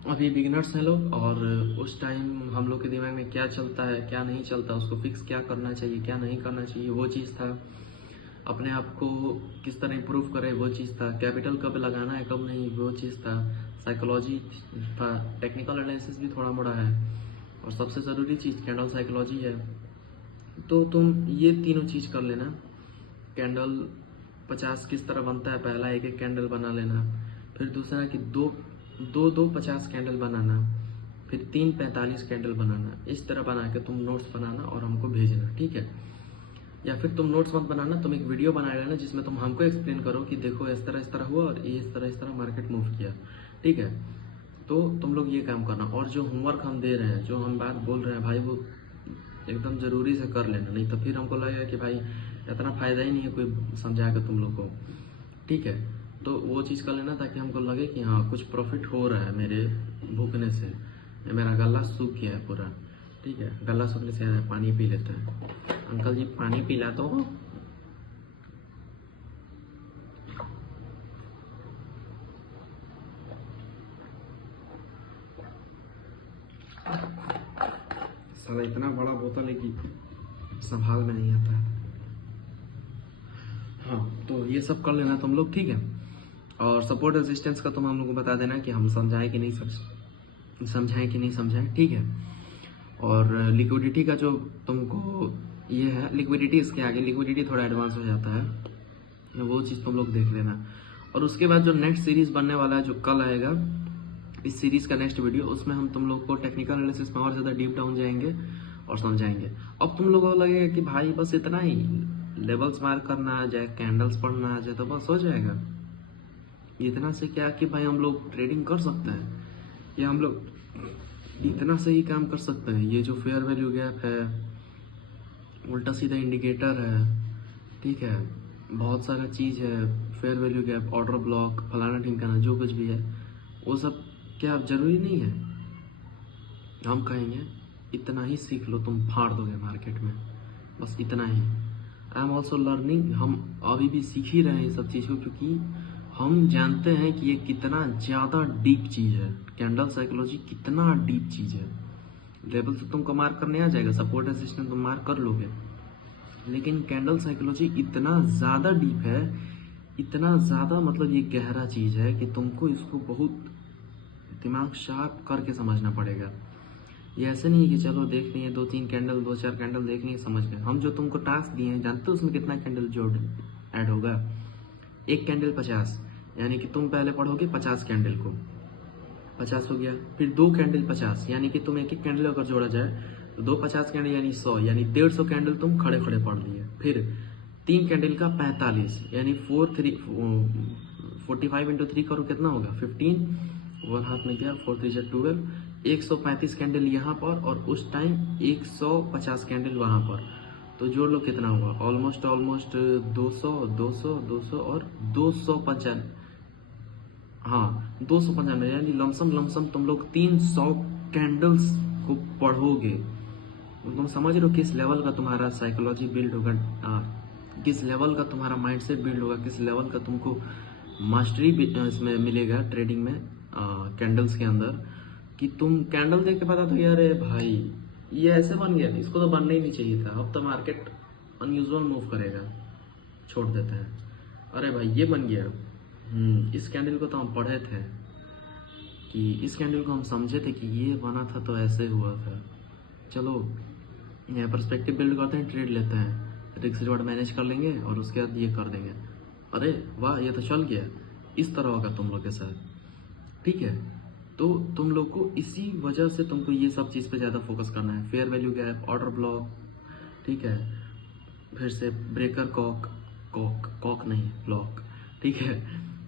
अभी बिगिनर्स हैं लोग, और उस टाइम हम लोग के दिमाग में क्या चलता है क्या नहीं चलता, उसको फिक्स क्या करना चाहिए क्या नहीं करना चाहिए वो चीज़ था। अपने आप को किस तरह इम्प्रूव करें वो चीज़ था। कैपिटल कब लगाना है कब नहीं वो चीज़ था। साइकोलॉजी था, टेक्निकल एनालिसिस भी थोड़ा मोड़ा है, और सबसे ज़रूरी चीज़ कैंडल साइकोलॉजी है। तो तुम ये तीनों चीज़ कर लेना। कैंडल 50 किस तरह बनता है, पहला एक एक कैंडल बना लेना, फिर दूसरा कि दो 50 कैंडल बनाना, फिर 3 45 कैंडल बनाना। इस तरह बना के तुम नोट्स बनाना और हमको भेजना, ठीक है। या फिर तुम नोट्स मत बनाना, तुम एक वीडियो बना लेना जिसमें तुम हमको एक्सप्लेन करो कि देखो इस तरह हुआ और ये इस तरह मार्केट मूव किया, ठीक है। तो तुम लोग ये काम करना, और जो होमवर्क हम दे रहे हैं, जो हम बात बोल रहे हैं भाई, वो एकदम ज़रूरी से कर लेना, नहीं तो फिर हमको लगेगा कि भाई इतना फ़ायदा ही नहीं है कोई समझाएगा तुम लोग को, ठीक है। तो वो चीज़ कर लेना ताकि हमको लगे कि हाँ कुछ प्रॉफिट हो रहा है मेरे भूखने से। मेरा गला सूख गया है पूरा, ठीक है। गला सूखने से पानी पी लेते हैं। अंकल जी पानी पिला दो। साला इतना बड़ा बोतल है कि संभाल में नहीं आता है। हाँ तो ये सब कर लेना तुम लोग, ठीक है। और सपोर्ट रेजिस्टेंस का तुम हम लोग को बता देना कि हम समझाएं कि नहीं समझाएं, ठीक है। और लिक्विडिटी का जो तुमको ये है, लिक्विडिटी इसके आगे, लिक्विडिटी थोड़ा एडवांस हो जाता है, वो चीज़ तुम लोग देख लेना। और उसके बाद जो नेक्स्ट सीरीज़ बनने वाला है जो कल आएगा, इस सीरीज़ का नेक्स्ट वीडियो, उसमें हम तुम लोग को टेक्निकल एनालिसिस में और ज़्यादा डीप डाउन जाएंगे और समझाएंगे। अब तुम लोगों को लगेगा कि भाई बस इतना ही, लेवल्स मार्क करना आ जाए, कैंडल्स पढ़ना आ जाए तो बस हो जाएगा। इतना से क्या कि भाई हम लोग ट्रेडिंग कर सकते हैं, या हम लोग इतना से ही काम कर सकते हैं। ये जो फेयर वैल्यू गैप है, उल्टा सीधा इंडिकेटर है, ठीक है, बहुत सारा चीज़ है, fair value gap, order block, फलाना ठिकाना, जो कुछ भी है वो सब क्या अब जरूरी नहीं है। हम कहेंगे इतना ही सीख लो, तुम फाड़ दोगे मार्केट में, बस इतना ही। आई एम ऑल्सो लर्निंग, हम अभी भी सीख ही रहे हैं ये सब चीज़ को, क्योंकि हम जानते हैं कि ये कितना ज़्यादा डीप चीज़ है। कैंडल साइकोलॉजी कितना डीप चीज़ है। लेवल तो तुमको मार्क करने आ जाएगा, सपोर्ट रेजिस्टेंस तुम मार्क कर लोगे, लेकिन कैंडल साइकोलॉजी इतना ज़्यादा डीप है, इतना ज़्यादा मतलब ये गहरा चीज़ है कि तुमको इसको बहुत दिमाग शार्प करके समझना पड़ेगा। ये ऐसे नहीं है कि चलो देख लिए 2-3 कैंडल, 2-4 कैंडल देख लिए समझ गए। हम जो तुमको टास्क दिए हैं, जानते हो उसमें कितना कैंडल जोड़ ऐड होगा? एक कैंडल 50, यानी कि तुम पहले पढ़ोगे 50 कैंडल को, 50 हो गया। फिर 2 कैंडल 50, यानी कि तुम एक एक कैंडल अगर जोड़ा जाए तो 2 50 कैंडल यानी 100, यानी 150 कैंडल तुम खड़े खड़े पढ़ लिए। फिर 3 कैंडल का 45, यानी 45 इंटू 3 करो कितना होगा? 15, वन हाथ में गया, 4 3 12, 135 कैंडल यहाँ पर, और उस टाइम 150 कैंडल वहाँ पर, तो जोड़ लो कितना हुआ? ऑलमोस्ट 200 200 200 और 295, हाँ 295, यानी लमसम तुम लोग 300 कैंडल्स को पढ़ोगे। तुम समझ रहे हो किस लेवल का तुम्हारा साइकोलॉजी बिल्ड होगा, किस लेवल का तुम्हारा माइंडसेट बिल्ड होगा, किस लेवल का तुमको मास्टरी इसमें मिलेगा ट्रेडिंग में, कैंडल्स के अंदर, कि तुम कैंडल देख के पता तो यार भाई ये ऐसे बन गया, इसको तो बनना ही नहीं चाहिए था, अब तो मार्केट अनयूजुअल मूव करेगा, छोड़ देते हैं। अरे भाई ये बन गया, इस कैंडल को तो हम पढ़े थे, कि इस कैंडल को हम समझे थे कि ये बना था तो ऐसे हुआ था, चलो यहाँ पर्सपेक्टिव बिल्ड करते हैं, ट्रेड लेते हैं, रिस्क रिवॉर्ड मैनेज कर लेंगे और उसके बाद ये कर देंगे। अरे वाह ये तो चल गया। इस तरह होगा तुम लोग के साथ, ठीक है। तो तुम लोग को इसी वजह से तुमको ये सब चीज़ पे ज़्यादा फोकस करना है। Fair value gap, order block, ठीक है, फिर से ब्रेकर कॉक नहीं ब्लॉक, ठीक है।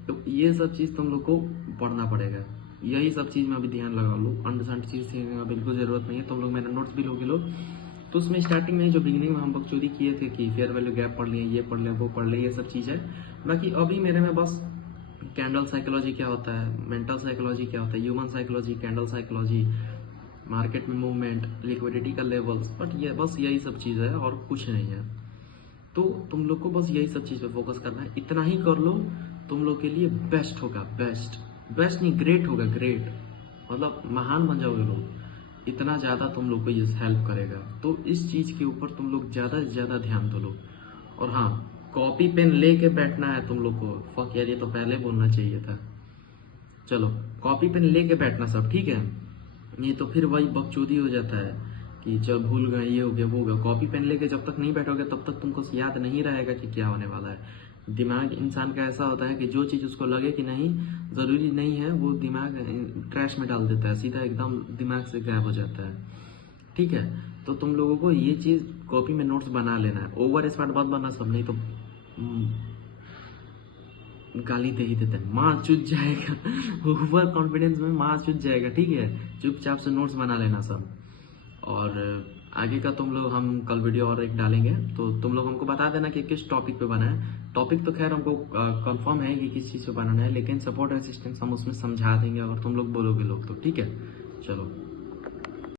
तो ये सब चीज़ तुम लोग को पढ़ना पड़ेगा, यही सब चीज़ में अभी ध्यान लगा लो। अनडिसाइड चीज़ सीखने का बिल्कुल ज़रूरत नहीं है। तुम लोग मेरे नोट्स भी लोगे लो, तो उसमें स्टार्टिंग में जो बिगिनिंग में हम बकचोदी किए थे कि फेयर वैल्यू गैप पढ़ लिए, ये पढ़ लें, वो पढ़ लें, ये सब चीज़ है। बाकी अभी मेरे में बस कैंडल साइकोलॉजी क्या होता है, मेंटल साइकोलॉजी क्या होता है, human psychology, candle psychology, market में मूवमेंट, लिक्विडिटी का लेवल्स, बट ये बस यही सब चीज़ है और कुछ नहीं है। तो तुम लोग को बस यही सब चीज़ पे फोकस करना है, इतना ही कर लो, तुम लोग के लिए बेस्ट होगा। बेस्ट नहीं, ग्रेट होगा, ग्रेट मतलब महान बन जाओगे लोग, इतना ज़्यादा तुम लोग को ये हेल्प करेगा। तो इस चीज़ के ऊपर तुम लोग ज़्यादा से ज़्यादा ध्यान दो लो। और हाँ, कॉपी पेन लेके बैठना है तुम लोग को। फक यार, ये तो पहले बोलना चाहिए था। चलो कॉपी पेन लेके बैठना सब, ठीक है। ये तो फिर वही बकचोदी हो जाता है कि चल भूल गए, ये हो गया वो हो गया। कॉपी पेन लेके जब तक नहीं बैठोगे तब तक तुमको याद नहीं रहेगा कि क्या होने वाला है। दिमाग इंसान का ऐसा होता है कि जो चीज़ उसको लगे कि नहीं ज़रूरी नहीं है, वो दिमाग ट्रैश में डाल देता है, सीधा एकदम दिमाग से गायब हो जाता है, ठीक है। तो तुम लोगों को ये चीज़ कॉपी में नोट्स बना लेना है। ओवर स्मार्ट मत बनना सब, नहीं तो गाली दे ही देते हैं, माँ चुज जाएगा। ओवर कॉन्फिडेंस में माँ चुज जाएगा, ठीक है। चुपचाप से नोट्स बना लेना सब। और आगे का तुम लोग, हम कल वीडियो और एक डालेंगे, तो तुम लोग हमको बता देना कि किस टॉपिक पे बना है। टॉपिक तो खैर हमको कंफर्म है कि किस चीज़ पे बनाना है, लेकिन सपोर्ट रेजिस्टेंस हम उसमें समझा देंगे अगर तुम लोग बोलोगे लोग तो, ठीक है। चलो।